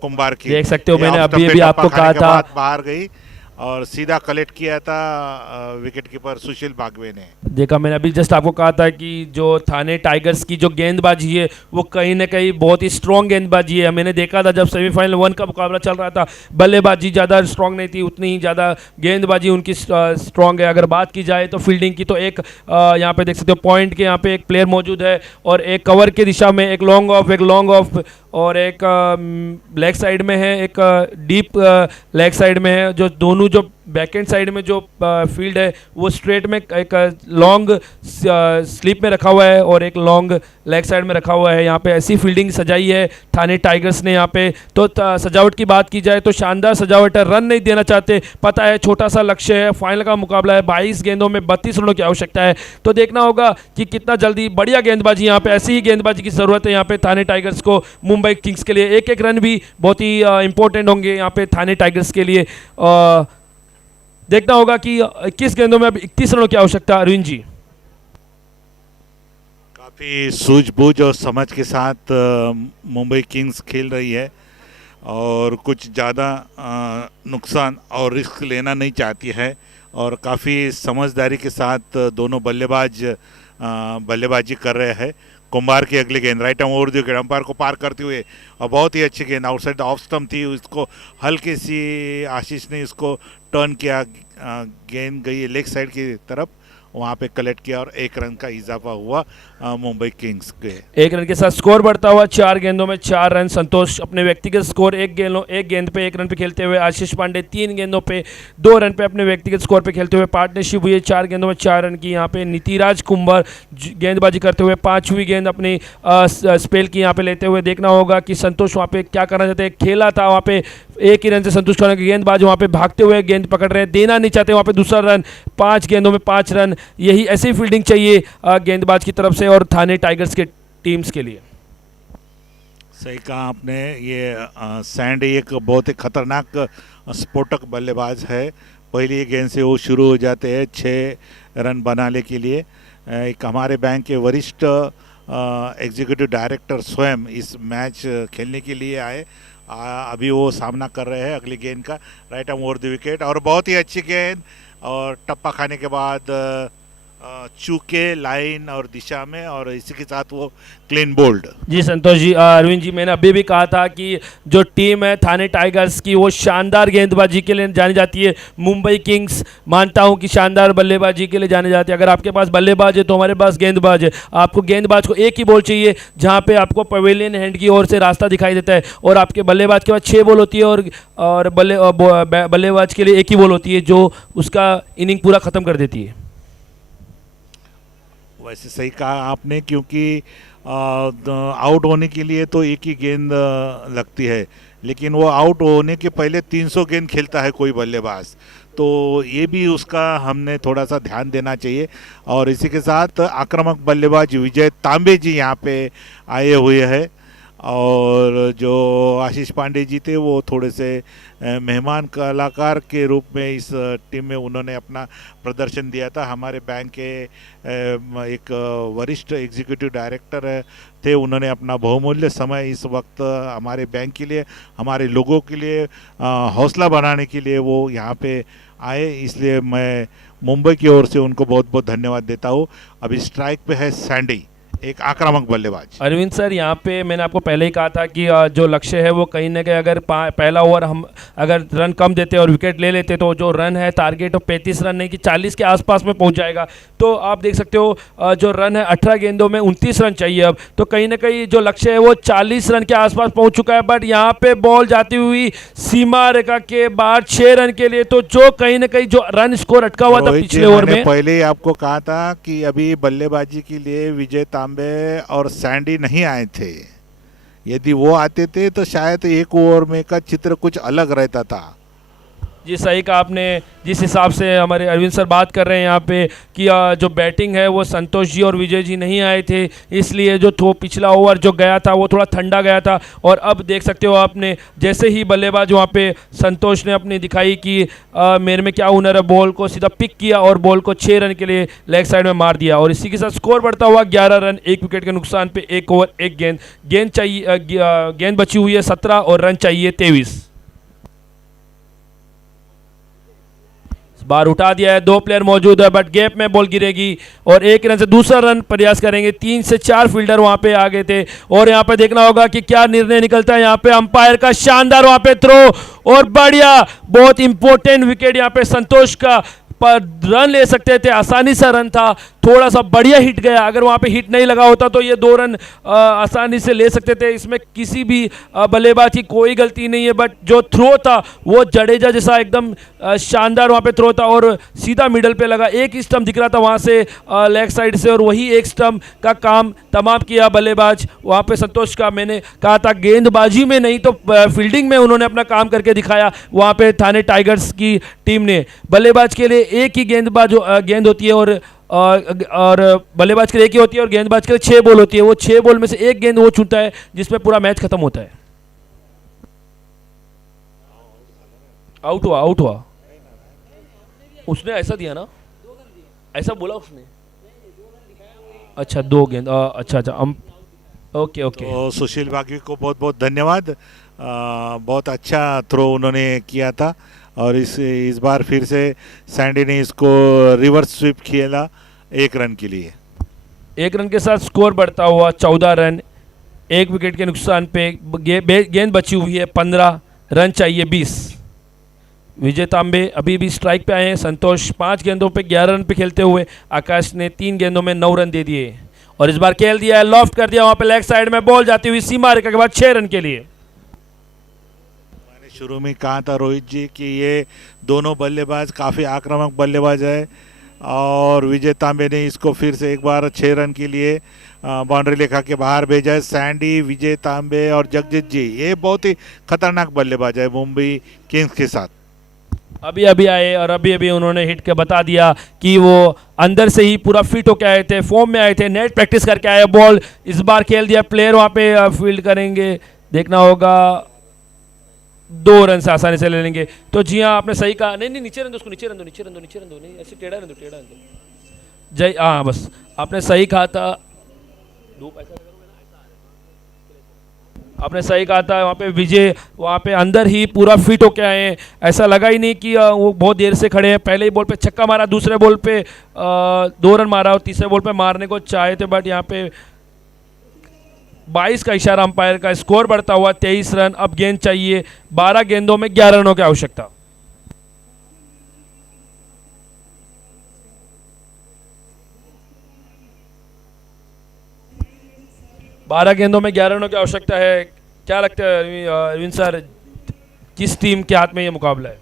कुंभार की, देख सकते हो मैंने अभी आपको कहा था, बाहर गई और सीधा कलेक्ट किया था विकेट कीपर सुशील बागवे ने। देखा मैंने अभी जस्ट आपको कहा था कि जो थाने टाइगर्स की जो गेंदबाजी है वो कहीं ना कहीं बहुत ही स्ट्रॉन्ग गेंदबाजी है। मैंने देखा था जब सेमीफाइनल 1 का मुकाबला चल रहा था, बल्लेबाजी ज़्यादा स्ट्रॉन्ग नहीं थी, उतनी ही ज़्यादा गेंदबाजी उनकी स्ट्रॉन्ग है। अगर बात की जाए तो फील्डिंग की, तो एक यहाँ पे देख सकते हो पॉइंट के यहाँ पे एक प्लेयर मौजूद है और एक कवर की दिशा में एक लॉन्ग ऑफ और एक लेग साइड में है, एक डीप लेग साइड में है। जो दोनों जो बैकएंड साइड में जो फील्ड है वो स्ट्रेट में एक लॉन्ग स्लिप में रखा हुआ है और एक लॉन्ग लेग साइड में रखा हुआ है। यहाँ पे ऐसी फील्डिंग सजाई है थाने टाइगर्स ने यहाँ पे। तो सजावट की बात की जाए तो शानदार सजावट है, रन नहीं देना चाहते, पता है छोटा सा लक्ष्य है, फाइनल का मुकाबला है, 22 गेंदों में 32 रनों की आवश्यकता है। तो देखना होगा कि कितना जल्दी बढ़िया गेंदबाजी, यहाँ पे ऐसी ही गेंदबाजी की ज़रूरत है यहाँ पे थाने टाइगर्स को। मुंबई किंग्स के लिए एक रन भी बहुत ही इंपॉर्टेंट होंगे यहाँ पे थाने टाइगर्स के लिए। देखना होगा कि 21 गेंदों में अब 31 रनों की आवश्यकता। अरविंद जी, काफ़ी सूझबूझ और समझ के साथ मुंबई किंग्स खेल रही है और कुछ ज़्यादा नुकसान और रिस्क लेना नहीं चाहती है और काफ़ी समझदारी के साथ दोनों बल्लेबाज बल्लेबाजी कर रहे हैं। कुंभार की अगली गेंद right arm over the wicket, umpire को पार करते हुए और बहुत ही अच्छी गेंद आउटसाइड ऑफ स्टंप थी, उसको हल्की सी आशीष ने इसको टर्न किया, गेंद गई लेग साइड की तरफ, वहाँ पे कलेक्ट किया और 1 रन का इजाफा हुआ मुंबई किंग्स के। 1 रन के साथ स्कोर बढ़ता हुआ 4 गेंदों में 4 रन। संतोष अपने व्यक्तिगत स्कोर एक गेंद पे 1 रन पे खेलते हुए, आशीष पांडे 3 गेंदों पे 2 रन पे अपने व्यक्तिगत स्कोर पे खेलते हुए पार्टनरशिप हुई है 4 गेंदों में 4 रन की। यहाँ पे नीतिराज कुंभार गेंदबाजी करते हुए 5वीं गेंद अपनी स्पेल की यहाँ पे लेते हुए। देखना होगा कि संतोष वहाँ पे क्या करना चाहते हैं। खेला था वहाँ पे 1 ही रन से संतुष्ट होने के, गेंदबाज वहाँ पे भागते हुए गेंद पकड़ रहे हैं, देना नहीं चाहते वहाँ पे दूसरा रन। 5 गेंदों में 5 रन, यही ऐसी फील्डिंग चाहिए गेंदबाज की तरफ से और थाने टाइगर्स के टीम्स के लिए। सही कहा आपने, ये सैंडी एक बहुत ही खतरनाक स्फोटक बल्लेबाज है। पहली गेंद से वो शुरू हो जाते हैं 6 रन बनाने के लिए। एक हमारे बैंक के वरिष्ठ एग्जीक्यूटिव डायरेक्टर स्वयं इस मैच खेलने के लिए आए। अभी वो सामना कर रहे हैं अगली गेंद का, right arm over the wicket और बहुत ही अच्छी गेंद और टप्पा खाने के बाद चूके लाइन और दिशा में और इसी के साथ वो क्लीन बोल्ड। जी संतोष जी, अरविंद जी, मैंने अभी भी कहा था कि जो टीम है थाने टाइगर्स की वो शानदार गेंदबाजी के लिए जानी जाती है। मुंबई किंग्स मानता हूं कि शानदार बल्लेबाजी के लिए जाने जाते हैं। अगर आपके पास बल्लेबाज है तो हमारे पास गेंदबाज है। आपको गेंदबाज को एक ही बॉल चाहिए जहां पे आपको पवेलियन हैंड की ओर से रास्ता दिखाई देता है और आपके बल्लेबाज के पास 6 बॉल होती है और बल्लेबाज के लिए एक ही बॉल होती है जो उसका इनिंग पूरा ख़त्म कर देती है। वैसे सही कहा आपने, क्योंकि आउट होने के लिए तो एक ही गेंद लगती है, लेकिन वो आउट होने के पहले 300 गेंद खेलता है कोई बल्लेबाज, तो ये भी उसका हमने थोड़ा सा ध्यान देना चाहिए। और इसी के साथ आक्रामक बल्लेबाज विजय तांबे जी यहाँ पे आए हुए हैं और जो आशीष पांडे जी थे वो थोड़े से मेहमान कलाकार के रूप में इस टीम में उन्होंने अपना प्रदर्शन दिया था। हमारे बैंक के एक वरिष्ठ एग्जीक्यूटिव डायरेक्टर थे, उन्होंने अपना बहुमूल्य समय इस वक्त हमारे बैंक के लिए, हमारे लोगों के लिए हौसला बढ़ाने के लिए वो यहाँ पे आए, इसलिए मैं मुंबई की ओर से उनको बहुत बहुत धन्यवाद देता हूँ। अभी स्ट्राइक पे है सैंडी, एक आक्रामक बल्लेबाज। अरविंद सर, यहाँ पे मैंने आपको पहले ही कहा था कि जो लक्ष्य है वो कहीं ना कहीं अगर पहला ओवर हम अगर रन कम देते और विकेट ले लेते तो जो रन है टारगेट 35 रन नहीं कि 40 के आसपास में पहुंच जाएगा। तो आप देख सकते हो जो रन है 18 गेंदों में 29 रन चाहिए अब, तो कहीं ना कहीं जो लक्ष्य है वो 40 रन के आसपास पहुँच चुका है। बट यहाँ पे बॉल जाती हुई सीमा रेखा के बाहर 6 रन के लिए, तो जो कहीं ना कहीं जो रन स्कोर अटका हुआ था पिछले ओवर में। पहले ही आपको कहा था कि अभी बल्लेबाजी के लिए विजय तांबे और सैंडी नहीं आए थे, यदि वो आते थे तो शायद एक ओवर में का चित्र कुछ अलग रहता था। जी सही कहा आपने। जिस हिसाब से हमारे अरविंद सर बात कर रहे हैं यहाँ पे कि जो बैटिंग है वो संतोष जी और विजय जी नहीं आए थे, इसलिए जो पिछला ओवर जो गया था वो थोड़ा ठंडा गया था। और अब देख सकते हो आपने जैसे ही बल्लेबाज वहाँ पे संतोष ने अपनी दिखाई कि मेरे में क्या हुनर है, बॉल को सीधा पिक किया और बॉल को 6 रन के लिए लेग साइड में मार दिया। और इसी के साथ स्कोर बढ़ता हुआ 11 रन 1 विकेट के नुकसान पे 1 ओवर 1 गेंद चाहिए, गेंद बची हुई है 17 और रन चाहिए 23। बार उठा दिया है, 2 प्लेयर मौजूद है बट गैप में बॉल गिरेगी और 1 रन से दूसरा रन प्रयास करेंगे। 3 से 4 फील्डर वहां पे आ गए थे और यहां पे देखना होगा कि क्या निर्णय निकलता है। यहां पे अंपायर का शानदार वहां पे थ्रो और बढ़िया बहुत इंपॉर्टेंट विकेट यहां पे संतोष का, पर रन ले सकते थे, आसानी सा रन था, थोड़ा सा बढ़िया हिट गया। अगर वहाँ पे हिट नहीं लगा होता तो ये 2 रन आसानी से ले सकते थे। इसमें किसी भी बल्लेबाज की कोई गलती नहीं है, बट जो थ्रो था वो जडेजा जैसा एकदम शानदार वहाँ पे थ्रो था और सीधा मिडल पे लगा। एक स्टंप दिख रहा था वहाँ से लेग साइड से और वही एक स्टंप का काम तमाम किया बल्लेबाज वहाँ पे संतोष का। मैंने कहा था गेंदबाजी में नहीं तो फील्डिंग में उन्होंने अपना काम करके दिखाया वहाँ पे थाने टाइगर्स की टीम ने। बल्लेबाज के लिए एक ही गेंद होती है और बल्लेबाज के लिए एक ही होती है और गेंदबाज के लिए 6 बॉल होती है। वो 6 बॉल में से एक गेंद वो चुनता है जिसमें पूरा मैच खत्म होता है। आउट हुआ उसने ऐसा दिया ना, ऐसा बोला उसने। अच्छा 2 गेंद, अच्छा अच्छा ओके ओके। तो सुशील बागी को बहुत बहुत धन्यवाद। बहुत अच्छा थ्रो उन्होंने किया था। और इस बार फिर से सैंडी ने इसको रिवर्स स्वीप खेला 1 रन के लिए। 1 रन के साथ स्कोर बढ़ता हुआ 14 रन, 1 विकेट के नुकसान पे गेंद बची हुई है 15, रन चाहिए 20। विजय तांबे अभी भी स्ट्राइक पे आए हैं। संतोष 5 गेंदों पे 11 रन पे खेलते हुए, आकाश ने 3 गेंदों में 9 रन दे दिए और इस बार खेल दिया है, लॉफ्ट कर दिया वहां पे लेग साइड में, बॉल जाती हुई सीमा रेखा के बाद 6 रन के लिए। मैंने शुरू में कहा था रोहित जी कि ये दोनों बल्लेबाज काफ़ी आक्रामक बल्लेबाज है और विजय तांबे ने इसको फिर से एक बार 6 रन के लिए बाउंड्री रेखा के बाहर भेजा है। सैंडी, विजय तांबे और जगजीत जी ये बहुत ही खतरनाक बल्लेबाज है मुंबई किंग्स के साथ। अभी अभी आए और अभी अभी उन्होंने हिट के बता दिया कि वो अंदर से ही पूरा फिट होके आए थे, फॉर्म में आए थे, नेट प्रैक्टिस करके आए। बॉल इस बार खेल दिया, प्लेयर वहां पे फील्ड करेंगे, देखना होगा 2 रन से आसानी से ले लेंगे। तो जी हाँ, आपने सही कहा। नहीं नहीं, नीचे रन दो उसको, नीचे रन दो, नीचे रन दो, नीचे रन दो, नहीं ऐसे टेढ़ा रन दो, टेढ़ा रन दो। जय हाँ, बस आपने सही कहा था। आपने सही कहा था, वहाँ पे विजय वहाँ पे अंदर ही पूरा फिट होके आए हैं। ऐसा लगा ही नहीं कि वो बहुत देर से खड़े हैं। पहले ही बॉल पे छक्का मारा, दूसरे बॉल पे 2 रन मारा और तीसरे बॉल पे मारने को चाहे थे, बट यहाँ पे 22 का इशारा अंपायर का। स्कोर बढ़ता हुआ 23 रन। अब गेंद चाहिए 12 गेंदों में 11 रनों की आवश्यकता। बारह गेंदों में 11 रनों की आवश्यकता है। क्या लगता है अरविंद सर, किस टीम के हाथ में ये मुकाबला है?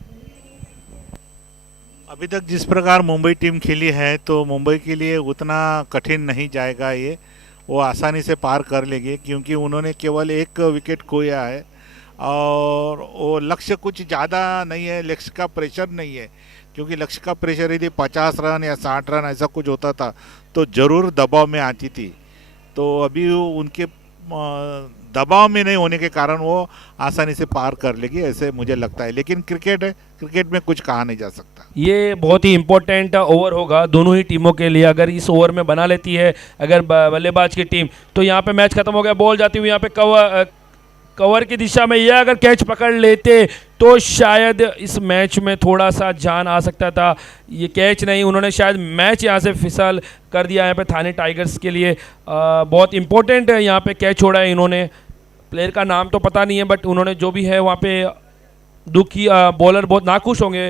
अभी तक जिस प्रकार मुंबई टीम खेली है तो मुंबई के लिए उतना कठिन नहीं जाएगा ये, वो आसानी से पार कर लेंगे क्योंकि उन्होंने केवल 1 विकेट खोया है और वो लक्ष्य कुछ ज़्यादा नहीं है, लक्ष्य का प्रेशर नहीं है। क्योंकि लक्ष्य का प्रेशर यदि 50 रन या 60 रन ऐसा कुछ होता था तो ज़रूर दबाव में आती थी। तो अभी उनके दबाव में नहीं होने के कारण वो आसानी से पार कर लेगी ऐसे मुझे लगता है। लेकिन क्रिकेट है, क्रिकेट में कुछ कहा नहीं जा सकता। ये बहुत ही इंपॉर्टेंट ओवर होगा दोनों ही टीमों के लिए। अगर इस ओवर में बना लेती है अगर बल्लेबाज की टीम, तो यहाँ पे मैच खत्म हो गया। बॉल जाती हुई यहाँ पे कवर की दिशा में, यह अगर कैच पकड़ लेते तो शायद इस मैच में थोड़ा सा जान आ सकता था। ये कैच नहीं, उन्होंने शायद मैच यहाँ से फिसल कर दिया यहाँ पे थाने टाइगर्स के लिए। बहुत इंपॉर्टेंट है यहाँ पे कैच छोड़ा है इन्होंने। प्लेयर का नाम तो पता नहीं है, बट उन्होंने जो भी है वहाँ पे दुखी, बॉलर बहुत नाखुश होंगे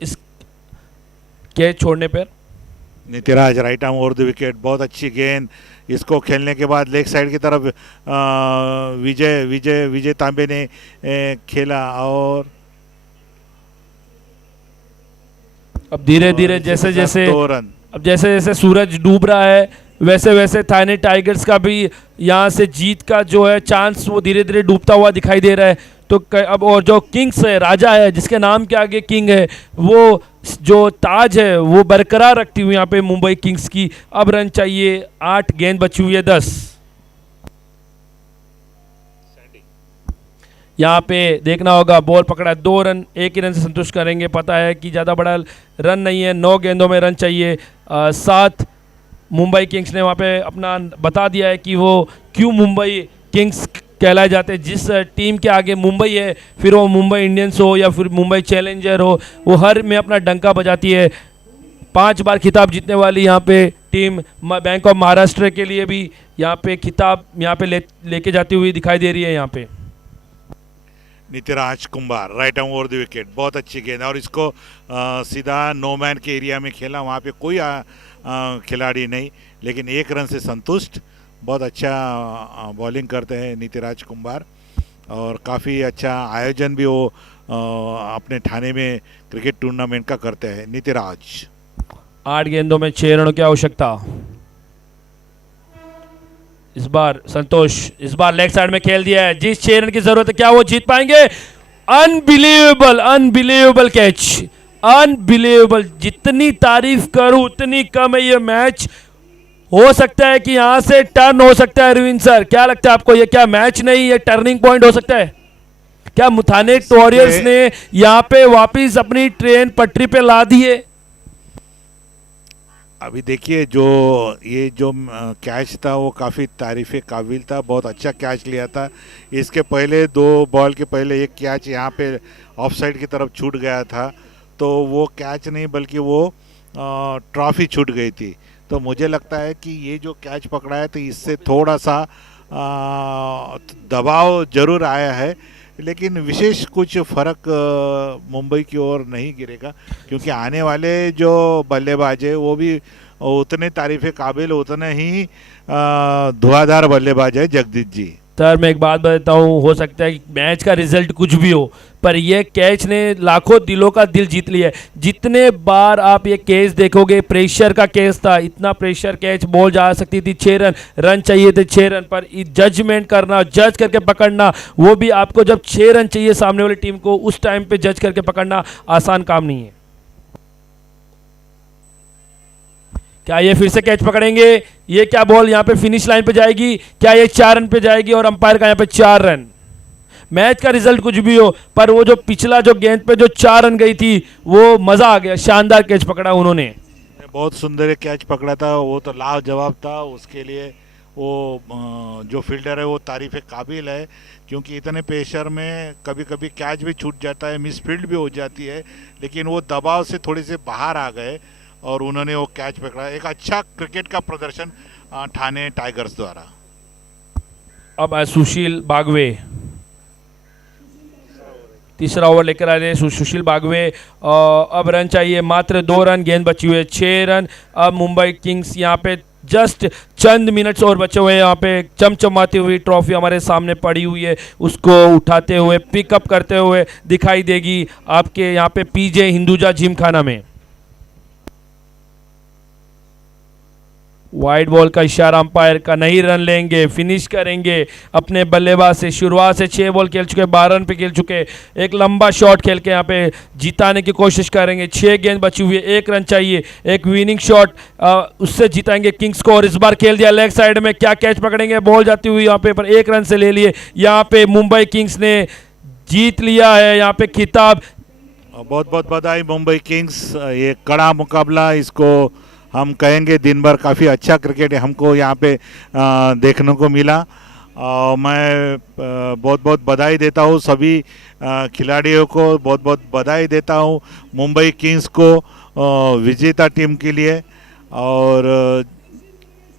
इस कैच छोड़ने पर। Nitiraj right arm over the wicket, बहुत अच्छी गेंद। इसको खेलने के बाद लेग साइड की तरफ विजय तांबे ने खेला और अब धीरे धीरे जैसे जैसे 2 रन। अब जैसे जैसे सूरज डूब रहा है वैसे वैसे थाने टाइगर्स का भी यहाँ से जीत का जो है चांस वो धीरे धीरे डूबता हुआ दिखाई दे रहा है। तो अब और जो किंग्स है, राजा है जिसके नाम के आगे किंग है, वो जो ताज है वो बरकरार रखती हुई यहाँ पे मुंबई किंग्स की। अब रन चाहिए 8, गेंद बची हुई है 10। यहाँ पे देखना होगा, बॉल पकड़ा 2 रन, 1 ही रन से संतुष्ट करेंगे। पता है कि ज़्यादा बड़ा रन नहीं है, 9 गेंदों में रन चाहिए 7। मुंबई किंग्स ने वहाँ पे अपना बता दिया है कि वो क्यों मुंबई किंग्स कहलाए जाते हैं। जिस टीम के आगे मुंबई है, फिर वो मुंबई इंडियंस हो या फिर मुंबई चैलेंजर हो, वो हर में अपना डंका बजाती है। 5 बार खिताब जीतने वाली यहाँ पे टीम बैंक ऑफ महाराष्ट्र के लिए भी यहाँ पे खिताब यहाँ पे लेके जाती हुई दिखाई दे रही है। यहाँ पे Nitiraj Kumbhar right arm over the wicket, बहुत अच्छी गेंद और इसको सीधा नो मैन के एरिया में खेला। वहाँ पे कोई खिलाड़ी नहीं, लेकिन 1 रन से संतुष्ट। बहुत अच्छा बॉलिंग करते हैं नितिराज कुंभार और काफ़ी अच्छा आयोजन भी वो अपने ठाणे में क्रिकेट टूर्नामेंट का करते हैं नितिराज। 8 गेंदों में 6 रनों की आवश्यकता। इस बार संतोष इस बार लेग साइड में खेल दिया है। जिस 6 रन की जरूरत है, क्या वो जीत पाएंगे? Unbelievable, unbelievable catch, unbelievable. जितनी तारीफ करूं उतनी कम है। ये मैच हो सकता है कि यहां से टर्न हो सकता है। अरविंद सर, क्या लगता है आपको? ये क्या मैच नहीं, ये टर्निंग पॉइंट हो सकता है? क्या थाने वॉरियर्स ने यहां पे वापिस अपनी ट्रेन पटरी पे ला दी है? अभी देखिए जो ये जो कैच था वो काफ़ी तारीफ़ काबिल था, बहुत अच्छा कैच लिया था। इसके पहले दो बॉल के पहले एक कैच यहाँ पे ऑफ साइड की तरफ छूट गया था, तो वो कैच नहीं बल्कि वो ट्रॉफी छूट गई थी। तो मुझे लगता है कि ये जो कैच पकड़ा है तो इससे थोड़ा सा दबाव जरूर आया है, लेकिन विशेष कुछ फर्क मुंबई की ओर नहीं गिरेगा, क्योंकि आने वाले जो बल्लेबाज है वो भी उतने तारीफ़ काबिल, उतने ही धुआंधार बल्लेबाज है जगदीश जी। सर मैं एक बात बताता हूँ, हो सकता है कि मैच का रिजल्ट कुछ भी हो, पर ये कैच ने लाखों दिलों का दिल जीत लिया है। जितने बार आप ये कैच देखोगे, प्रेशर का कैच था, इतना प्रेशर कैच, बॉल जा सकती थी 6 रन, रन चाहिए थे 6 रन, पर जजमेंट करना, जज करके पकड़ना, वो भी आपको जब 6 रन चाहिए सामने वाली टीम को, उस टाइम पे जज करके पकड़ना आसान काम नहीं है। क्या ये फिर से कैच पकड़ेंगे? ये क्या बॉल यहाँ पे फिनिश लाइन पे जाएगी? क्या ये 4 रन पे जाएगी और अंपायर का यहाँ पे 4 रन? मैच का रिजल्ट कुछ भी हो, पर वो जो पिछला जो गेंद पे जो 4 रन गई थी, वो मजा आ गया, शानदार कैच पकड़ा उन्होंने। बहुत सुंदर कैच पकड़ा था, वो तो लाजवाब था। उसके लिए वो जो फील्डर है वो तारीफ़ काबिल है, क्योंकि इतने प्रेशर में कभी कभी कैच भी छूट जाता है, मिस फील्ड भी हो जाती है, लेकिन वो दबाव से थोड़े से बाहर आ गए और उन्होंने वो कैच पकड़ा। एक अच्छा क्रिकेट का प्रदर्शन ठाणे टाइगर्स द्वारा। अब सुशील बागवे तीसरा ओवर लेकर आ रहे हैं। सुशील बागवे, अब रन चाहिए, मात्र 2 रन, गेंद बची हुई है 6 रन। अब मुंबई किंग्स यहाँ पे जस्ट चंद मिनट्स और बचे हुए हैं। यहाँ पे चमचमाती हुई ट्रॉफी हमारे सामने पड़ी हुई है, उसको उठाते हुए, पिकअप करते हुए दिखाई देगी आपके यहाँ पे पीजे हिंदुजा जिमखाना में। वाइड बॉल का इशारा अंपायर का, नहीं रन लेंगे, फिनिश करेंगे अपने बल्लेबाज से। शुरुआत से 6 बॉल खेल चुके, 12 रन पे खेल चुके, एक लंबा शॉट खेल के यहाँ पे जिताने की कोशिश करेंगे। 6 गेंद बची हुई है, 1 रन चाहिए, एक विनिंग शॉट, उससे जिताएंगे किंग्स को। और इस बार खेल दिया लेग साइड में, क्या कैच पकड़ेंगे? बॉल जाती हुई यहाँ पे, पर 1 रन से ले लिए। यहाँ पे मुंबई किंग्स ने जीत लिया है यहाँ पे खिताब। बहुत बहुत बधाई मुंबई किंग्स, ये कड़ा मुकाबला, इसको हम कहेंगे दिन भर काफ़ी अच्छा क्रिकेट हमको यहाँ पे देखने को मिला। मैं बहुत बहुत बधाई देता हूँ सभी खिलाड़ियों को, बहुत बहुत बधाई देता हूँ मुंबई किंग्स को विजेता टीम के लिए। और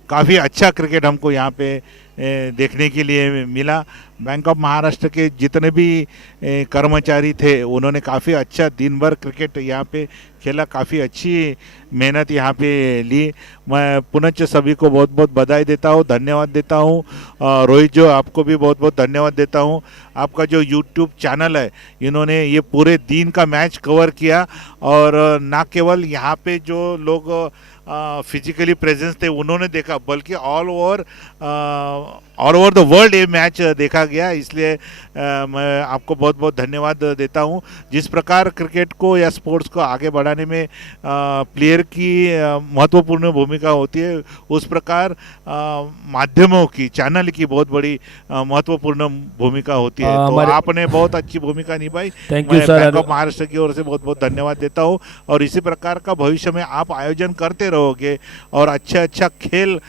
काफ़ी अच्छा क्रिकेट हमको यहाँ पे देखने के लिए मिला। बैंक ऑफ महाराष्ट्र के जितने भी कर्मचारी थे उन्होंने काफ़ी अच्छा दिन भर क्रिकेट यहाँ पे खेला, काफ़ी अच्छी मेहनत यहाँ पे ली। मैं पुनः सभी को बहुत बहुत बधाई देता हूँ, धन्यवाद देता हूँ। रोहित जो आपको भी बहुत बहुत धन्यवाद देता हूँ। आपका जो यूट्यूब चैनल है, इन्होंने ये पूरे दिन का मैच कवर किया, और ना केवल यहाँ पे जो लोग फिजिकली प्रेजेंस थे उन्होंने देखा, बल्कि ऑल ओवर द वर्ल्ड ये मैच देखा गया। इसलिए मैं आपको बहुत बहुत धन्यवाद देता हूँ। जिस प्रकार क्रिकेट को या स्पोर्ट्स को आगे बढ़ाने में प्लेयर की महत्वपूर्ण भूमिका होती है, उस प्रकार माध्यमों की, चैनल की बहुत बड़ी महत्वपूर्ण भूमिका होती है। तो आपने बहुत अच्छी भूमिका निभाई। थैंक यू मैं सर। बैंक ऑफ महाराष्ट्र की ओर से बहुत बहुत धन्यवाद देता हूँ, और इसी प्रकार का भविष्य में आप आयोजन करते रहोगे और अच्छा खेल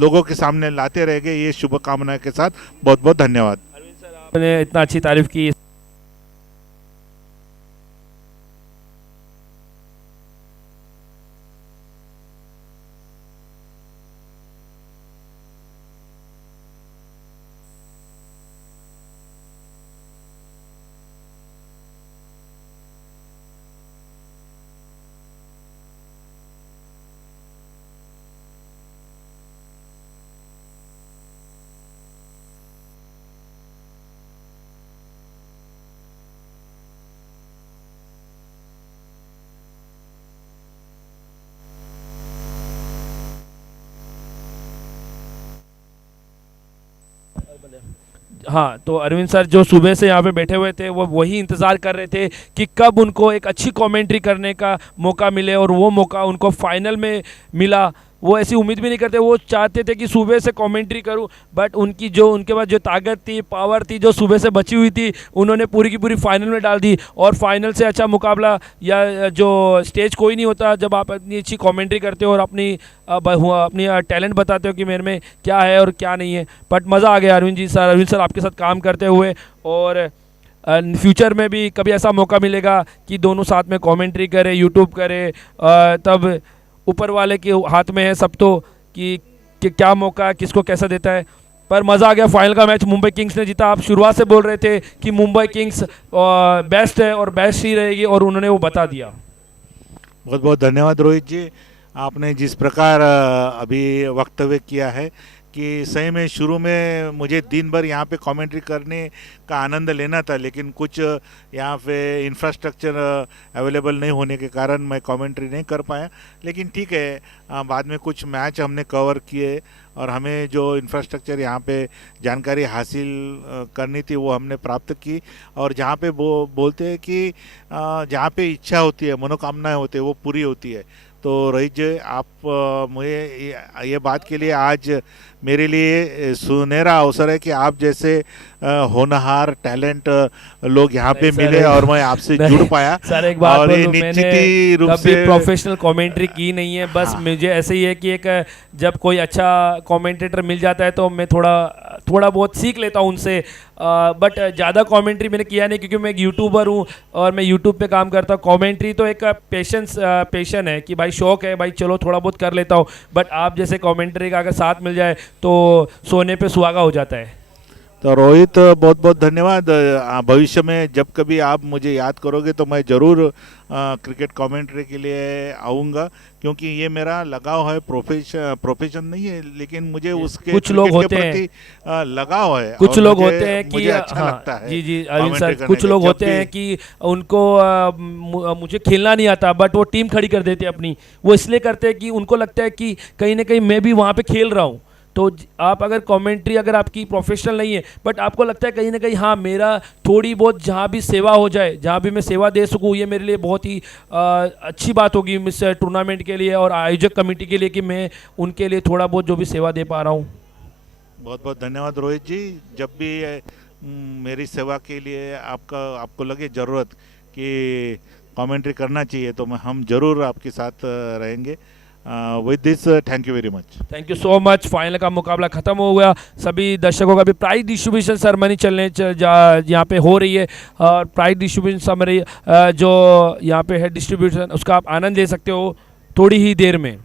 लोगों के सामने लाते रहेंगे, ये शुभकामनाएं के साथ बहुत बहुत धन्यवाद। आपने इतना अच्छी तारीफ की। हाँ, तो अरविंद सर जो सुबह से यहाँ पे बैठे हुए थे, वो वही इंतज़ार कर रहे थे कि कब उनको एक अच्छी कमेंट्री करने का मौका मिले, और वो मौका उनको फाइनल में मिला। वो ऐसी उम्मीद भी नहीं करते, वो चाहते थे कि सुबह से कमेंट्री करूं, बट उनके पास जो ताकत थी, पावर थी, जो सुबह से बची हुई थी, उन्होंने पूरी की पूरी फाइनल में डाल दी। और फाइनल से अच्छा मुकाबला या जो स्टेज कोई नहीं होता जब आप इतनी अच्छी कमेंट्री करते हो और अपनी टैलेंट बताते हो कि मेरे में क्या है और क्या नहीं है। बट मज़ा आ गया अरविंद सर आपके साथ काम करते हुए, और फ्यूचर में भी कभी ऐसा मौका मिलेगा कि दोनों साथ में कमेंट्री करें, यूट्यूब करें, तब ऊपर वाले के हाथ में है सब, तो कि क्या मौका किसको कैसा देता है। पर मज़ा आ गया। फाइनल का मैच मुंबई किंग्स ने जीता। आप शुरुआत से बोल रहे थे कि मुंबई किंग्स बेस्ट है और बेस्ट ही रहेगी, और उन्होंने वो बता दिया। बहुत बहुत धन्यवाद रोहित जी, आपने जिस प्रकार अभी वक्तव्य किया है कि सही में शुरू में मुझे दिन भर यहाँ पे कमेंट्री करने का आनंद लेना था, लेकिन कुछ यहाँ पे इंफ्रास्ट्रक्चर अवेलेबल नहीं होने के कारण मैं कमेंट्री नहीं कर पाया। लेकिन ठीक है, बाद में कुछ मैच हमने कवर किए और हमें जो इंफ्रास्ट्रक्चर यहाँ पे जानकारी हासिल करनी थी वो हमने प्राप्त की। और जहाँ पे बोलते हैं कि जहाँ पे इच्छा होती है, मनोकामनाएं होती है, वो पूरी होती है। तो रोहित जी, आप मुझे ये बात के लिए आज मेरे लिए सुनहरा अवसर है कि आप जैसे होनहार टैलेंट लोग यहाँ पे मिले और मैं आपसे जुड़ पाया। सर एक बात और ये बोलूं, निश्चित मैंने ही रूप कभी से प्रोफेशनल कमेंट्री की नहीं है, बस हाँ। मुझे ऐसे ही है कि जब कोई अच्छा कमेंटेटर मिल जाता है तो मैं थोड़ा बहुत सीख लेता हूँ उनसे। बट ज़्यादा कमेंट्री मैंने किया नहीं, क्योंकि मैं एक यूट्यूबर हूँ और मैं यूट्यूब पे काम करता हूँ। कमेंट्री तो एक पैशन है कि भाई शौक है, भाई चलो थोड़ा बहुत कर लेता हूँ। बट आप जैसे कमेंट्री का अगर साथ मिल जाए तो सोने पे सुहागा हो जाता है। तो रोहित, बहुत बहुत धन्यवाद। भविष्य में जब कभी आप मुझे याद करोगे तो मैं ज़रूर क्रिकेट कमेंट्री के लिए आऊँगा, क्योंकि ये मेरा लगाव है। प्रोफेशन नहीं है, लेकिन मुझे उसके कुछ लोग क्रिकेट के होते प्रति लगाव है। कुछ और लोग मुझे- होते हैं कि मुझे अच्छा हाँ, लगता है जी जी अरविंद कमेंट्री सर, करने कुछ का। लोग जब होते भी- हैं कि उनको मुझे खेलना नहीं आता, बट वो टीम खड़ी कर देते हैं अपनी। वो इसलिए करते हैं कि उनको लगता है कि कहीं ना कहीं मैं भी वहाँ पे खेल रहा हूँ। तो आप अगर कमेंट्री अगर आपकी प्रोफेशनल नहीं है, बट आपको लगता है कहीं ना कहीं हाँ मेरा थोड़ी बहुत जहाँ भी सेवा हो जाए, जहाँ भी मैं सेवा दे सकूँ, ये मेरे लिए बहुत ही अच्छी बात होगी इस टूर्नामेंट के लिए और आयोजक कमेटी के लिए, कि मैं उनके लिए थोड़ा बहुत जो भी सेवा दे पा रहा हूँ। बहुत बहुत धन्यवाद रोहित जी। जब भी मेरी सेवा के लिए आपको लगे ज़रूरत कि कमेंट्री करना चाहिए, तो हम जरूर आपके साथ रहेंगे। With this, thank you very much. Thank you so much. Final का मुकाबला खत्म हो गया। सभी दर्शकों का भी प्राइज डिस्ट्रीब्यूशन सेरेमनी यहाँ पे हो रही है, और प्राइज डिस्ट्रीब्यूशन सेरेमनी जो यहाँ पे है डिस्ट्रीब्यूशन, उसका आप आनंद ले सकते हो थोड़ी ही देर में।